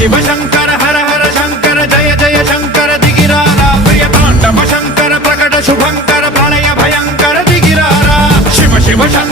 शिव शंकर हर हर शंकर जय जय शंकर दिगिरारा प्रिय तांडव शंकर प्रकट शुभंकर प्रलय भयंकर दिगिरारा शिव शिव शंकर